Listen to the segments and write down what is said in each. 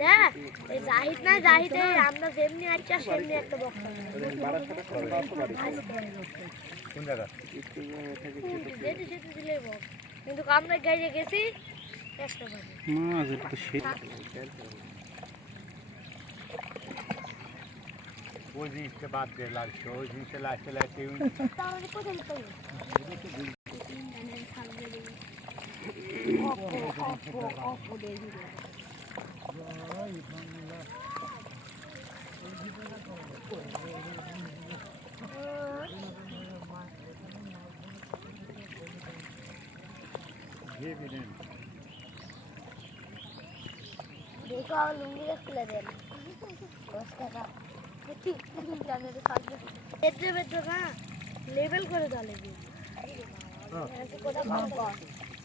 দেখ এই জাহিদ না জাহিদ এই আমরা যেমনি আচ্ছা সেমনি একটা বক্তা কোন জায়গা যেতে যেতে দিলেই বক কিন্তু আমরা গাড়ি গেছি চেষ্টা করি মাছ এটা তো শীত ওই জিনিসটা বাদ দিয়ে লাগছে ওই জিনিসটা লাগতে লাগতে দেখো আমার লুঙ্গিটা খুলে দেন দশ টাকা লেবেল করে দালে কোথা কম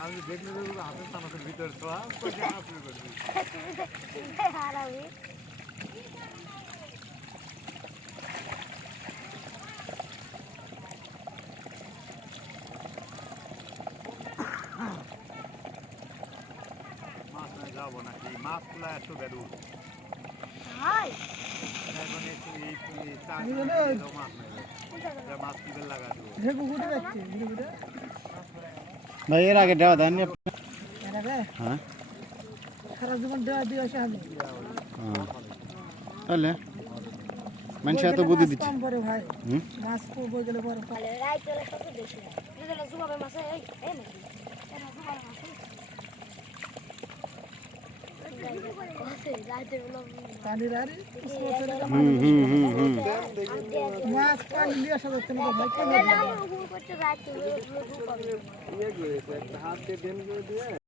আমি দেখলে তো হাতের চামাচের ভিতর ছোয়া কোথায় করবি মাছ নিয়ে যাব নাকি? মাছ তোলা একশো বেরু। মাছ লাগা দেবো ভাই এর আগে দেওয়া দেন হ্যাঁ? সারা জীবন দেওয়া দিয়ে আসে আমি। হ্যাঁ। তাহলে? মানুষ এত বুদ্ধি দিচ্ছে। মাছ বই গেলে বড় মাছ পানি নিয়ে আসা যাচ্ছে না ভাই রাইতে